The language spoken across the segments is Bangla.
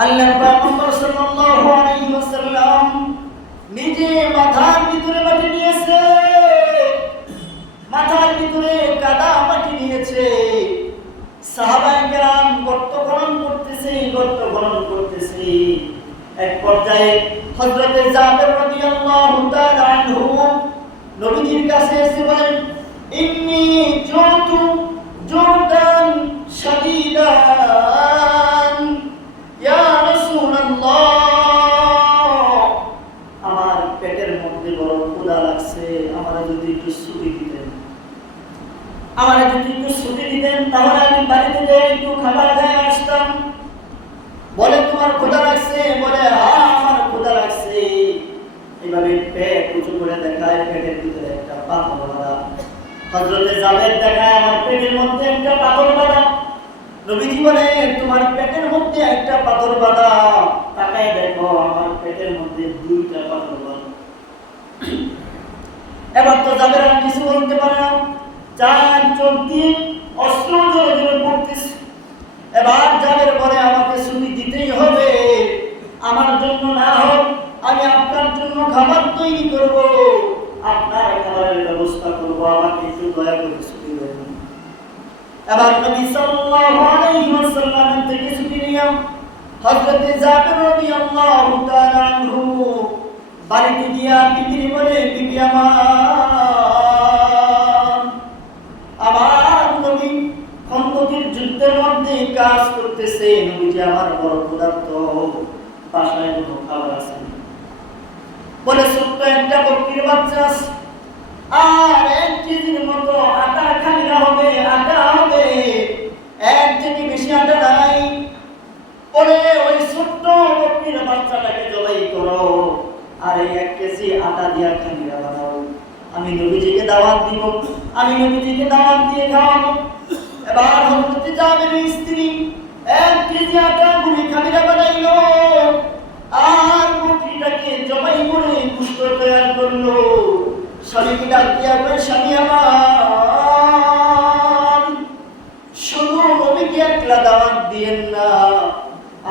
আল্লাহর পয়গম্বর সাল্লাল্লাহু আলাইহি ওয়াসাল্লাম নিজে মাথার ভিতরে মাটি নিয়েছে, মাথার ভিতরে কাদা মাটি নিয়েছে। সাহাবায়ে কেরাম গর্ত খনন করতেছে। এক পর্যায়ে হযরতে জাবের রাদিয়াল্লাহু তাআলা আনহু নবীজির কাছে এসে বলেন, ইন্নী জুতু জুদান শাদীদান ইয়া রাসূলুল্লাহ, আমার পেটের মধ্যে বড় ক্ষুধা লাগছে, আমারে যদি একটু ছুটি দিতেন, তাহলে আমি বাড়িতে যেয়ে একটু খাবার খেয়ে আসতাম। বলে, তোমার ক্ষুধা লাগছে? বলে, হ্যাঁ আমার ক্ষুধা লাগছে। এইভাবে পেট উঁচু করে দেখায়, পেটের ভিতরে একটা পাথর বাঁধা। হযরতে জাবের দেখায়, আমার পেটের মধ্যে একটা পাথর বাঁধা। নবীজি বলে, তোমার পেটের মধ্যে একটা পাথর বাঁধা, তাকায় দেখো আমার পেটের মধ্যে দুইটা পাথর বাঁধা। এবার তো জাবের আর কিছু বলতে পারে না, চার চোখ দিয়ে অস্ত্র ধরে পড়তেছে। এবার জাবের বলে, আমাকে ছুটি দিতেই হবে, আমার জন্য না হোক আমি আপনার জন্য খাবার তৈরি করব, আপনার খাবারের ব্যবস্থা করব, আমাকে একটু দয়া করে ছুটি দেন। এবার নবী সাল্লাল্লাহু আলাইহি ওয়াসাল্লাম থেকে ছুটি নিয়ে হযরতে জাবের রাদিয়াল্লাহু তাআলা আনহু বাড়িতে গিয়া বিবির বলে, বিবি আমার নবী খন্দকের যুদ্ধের মধ্যে কাজ করতেছে, নবীজি আমার বড় ক্ষুধার্ত, বাসায় কোনো খাবার আছে? বলে, ছোট্ট একটা বকরির বাচ্চা আছে, আর 1 কেজির মতো আটা খামিরা হবে, আটা হবে, 1 কেজি বেশি আটা নাই। বলে, ওই ছোট্ট বকরির বাচ্চাটাকে জবাই করো, আর এই 1 কেজি আটা দিয়া খামিরা বানাও, আমি নবীজিকে দাওয়াত দিব, আমি নবীজিকে দাওয়াত দিয়ে খাওয়াবো। এবার হযরত জাবেরের স্ত্রী 1 কেজি আটা গুলি খামিরা বানাইলো, আর বকরিটাকে জবাই করে গোশত তৈরি করলো। স্বামীকে ডাক দিয়া বলে, স্বামী আমার, শুধু নবীকে একলা দাওয়াত দিয়েন না,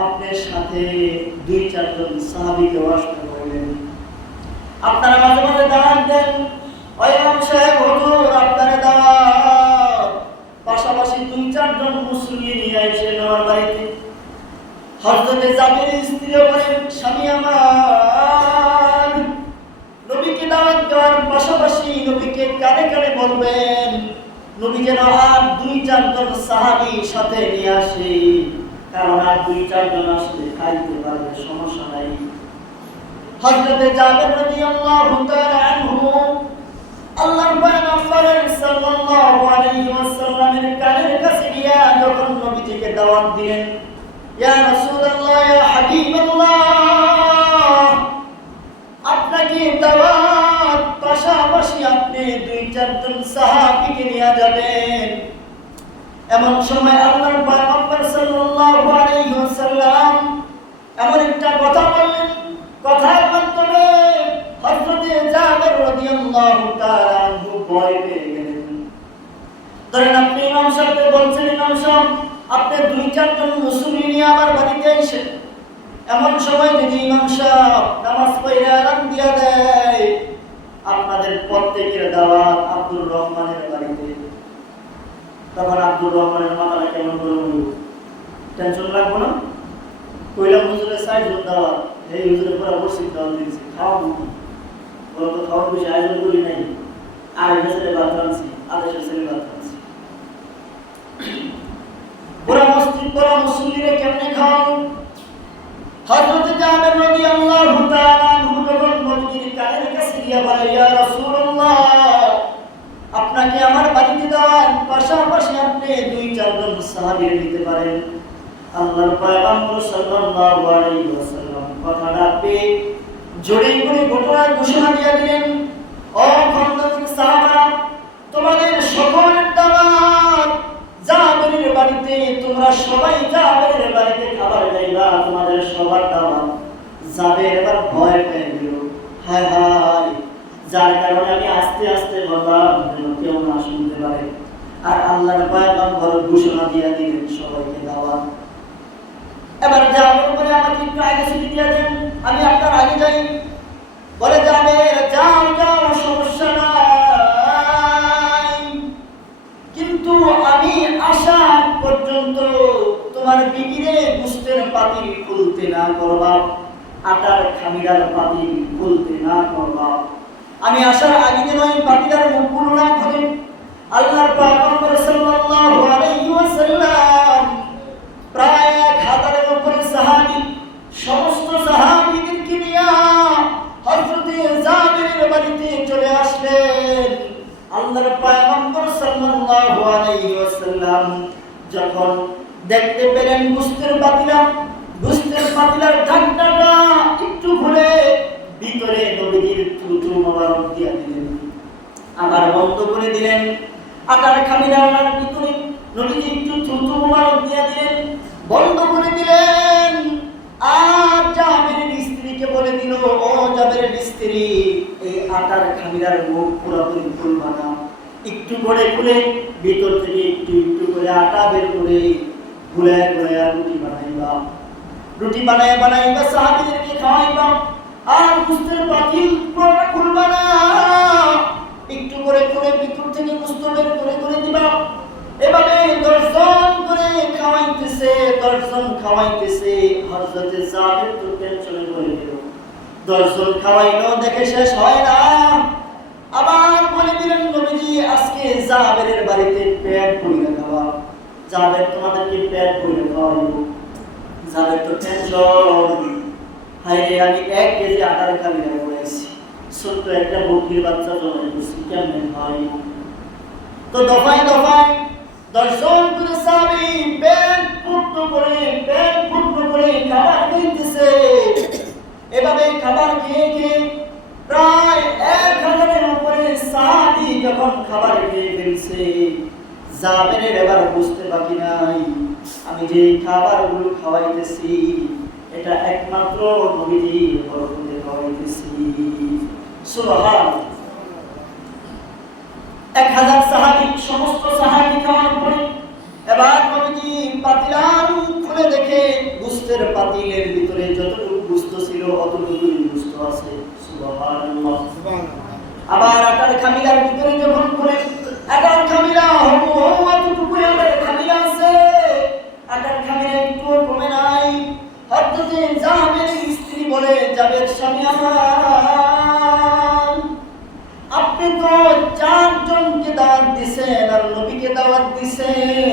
আপনার সাথে 2-4 জন সাহাবীকে আসতে বলেন, আপনারা মাঝে মাঝে দাওয়াত দেন। ওই ইমাম সাহেব, হুজুর আপনারা দাওয়াত, পাশাপাশি 2-4 জন মুসলিম নিয়ে আসেন আমার বাড়িতে। হযরতে জাবেরের স্ত্রী বলেন, স্বামী আমার, নবীকে দাওয়াত দেওয়ার পাশাপাশি নবীকে কানে কানে বলবেন নবী যেন আর 2-4 জন সাহাবী সাথে নিয়ে আসে, কারণ আর 2-4 জন আসলে খাইতে পারবে, সমস্যা নাই। হযরতে জাবের রাদিয়াল্লাহু তাআলা আনহু আল্লাহর পয়গম্বর সাল্লাল্লাহু আলাইহি ওয়াসাল্লামের কানের কাছে গিয়া যখন নবীজিকে দাওয়াত দিলেন, ইয়া রাসূলুল্লাহ, ইয়া হাবিবাল্লাহ, আপনাকে দাওয়াত, পাশাপাশি আপনি 2-4 জন সাহাবীকে নিয়ে যাবেন। এমন সময় আল্লাহর পয়গম্বর সাল্লাল্লাহু আলাইহি ওয়াসাল্লাম এমন একটা কথা বললেন, কথার মাধ্যমে হযরতে জাবের রাদিয়াল্লাহু তাআলা আনহু ভয় পেয়ে গেলেন। ধরেন আপনি ইমাম সাহেবকে বলছেন, ইমাম সাহেব আপনি 2-4 জন মুসলিম নিয়ে আমার বাড়িতে আসেন। এমন সময় যদি ইমাম সাহেব নামাজ পড়ে আযান দিয়া দেয়, আপনাদের প্রত্যেকের দাওয়াত আব্দুর রহমানের বাড়িতে, তখন আব্দুর রহমানের মাথাটা কেমন করে উঠবে? টেনশন লাগবে না? কইলাম হুজুরের 4 জন দাওয়াত, এই হুজুরের পুরো মসজিদ দাওয়াত দিয়েছে, খাওয়াবো কি? বলো তো, খাওয়ার বেশি আয়োজন করি নাই, আর ছেলে ভাত রাঁধছি, আদেশের ছেলে ভাত রাঁধছি, পুরো মসজিদ পুরো মুসল্লিরা কেমনে খাওয়াবো? হযরতে জাবের রাদিয়াল্লাহু তাআলা আনহু যখন নবীজির কানের কাছে গিয়া বলে, ইয়া রাসূলুল্লাহ, আপনাকে আমার বাড়িতে দাওয়াত, পাশাপাশি আপনি 2-4 জন সাহাবী নিতে পারেন। আল্লাহর পয়গম্বর সাল্লাল্লাহু আলাইহি ওয়াসাল্লাম কথাটা পেয়ে জোরে করে ঘোষণা দিয়ে দিলেন, ও খন্দকের সাহাবারা, তোমাদের সকলের দাওয়াত জাবেরের বাড়িতে, তোমরা সবাই জাবেরের বাড়িতে খাবার খাইবা, তোমাদের সবার দাওয়াত। জাবের এবার ভয় পেয়ে গেল, হায় হায়, যার কারণে আমি আস্তে আস্তে বললাম যেন কেউ না শুনতে পারে, আর আল্লাহর পয়গম্বর ঘোষণা দিয়ে দিলেন সবাইকে দাওয়াত। এবার যাওয়ার পরে আমাকে একটু আগে ছুটি দিয়ে দেন, আমি আপনার আগে যাই। বলে যাবে, যাও যাও, সমস্যা নাই, কিন্তু আমি আসা পর্যন্ত তোমার বিবিরে গোশতের পাতিল খুলতে না করবা, আটার খামিরার পাতিল খুলতে না করবা। আমি আসার আগে যেন এই পাতিলার মুখ খুলো না করে। আল্লাহর পয়গম্বর সাল্লাল্লাহু আলাইহি ওয়াসাল্লাম প্রায় 1000-এর উপরে সাহাবী, সমস্ত সাহাবীদেরকে নিয়ে হযরত জাবেরের বাড়িতে চলে আসলেন। আল্লাহর পয়গম্বর সাল্লাল্লাহু আলাইহি ওয়াসাল্লাম যখন দেখতে পেলেন গোশতের পাতিলার ঢাকনাটা একটু খুলে ভিতরে নবীজির থুতু মোবারক দিয়ে দিলেন, আবার বন্ধ করে দিলেন। আটার খামিরার ভিতরে নবীজি একটু থুতু মোবারক দিয়ে দিলেন, বন্ধ করে দিলেন। আর জাবেরের স্ত্রীকে বলে দিল, ও জাবেরের স্ত্রী, এই আটার খামিরার মুখ পুরোপুরি খুলবা না, একটু করে খুলে ভিতর থেকে একটু একটু করে আটা বের করে ঘুরায় ঘুরায় রুটি বানাইবা সাহাবীদেরকে খাওয়াইবা। আর গোশতের পাতিল পুরোটা খুলবা না, একটু করে করে ভিতর থেকে গোশত বের করে করে দিবা। এভাবে দর্শন করে খাওয়াইতেছে। হযরত জাবের তো টেনশনে পড়ে গেল, দর্শন খাওয়াইলো, দেখে শেষ হয় না। আবার বলে দিলেন নবীজি, আজকে জাবেরের বাড়িতে পেট ভরে খাওয়া, জাবের তোমাদেরকে পেট ভরে খাওয়াইবো। জাবের তো টেনশন, হায়রে আমি 1 কেজি আটার খামিরা করেছি, ছোট্ট একটা বকরির বাচ্চা জন্ম দিয়েছি, কেমন হয়? তো দফায় দর্শন করে সাহাবী পেট পূর্ণ করে খাবার খেতেছে। এভাবে খাবার খেয়ে প্রায় 1000-এর উপরে সাহাবী যখন খাবার খেয়ে ফেলছে, জাবেরের এবার বুঝতে বাকি নাই, আমি যে খাবারগুলো খাওয়াইতেছি এটা একমাত্র নবীজির বরকতে খাওয়াইতেছি। সুবহানাল্লাহ। 1000 সাহাবী, সমস্ত সাহাবী খাওয়ার পরে এবার নবীজি পাতিলার খুলে দেখে গোশতের পাতিলের ভিতরে যতটুকু গোশত ছিল অতটুকুই গোশত আছে। সুবহানাল্লাহ। আবার আটার খামিলার ভিতরে যখন খুলে, আটার খামিলা অতটুকু আটার খামিলা আছে, আটার খামিলা একটু কমে নাই। হযরত জাবেরের স্ত্রী বলে, জাবের স্বামী আমার, আপনি তো 4 জনকে দাওয়াত দিছেন আর নবীকে দাওয়াত দিছেন,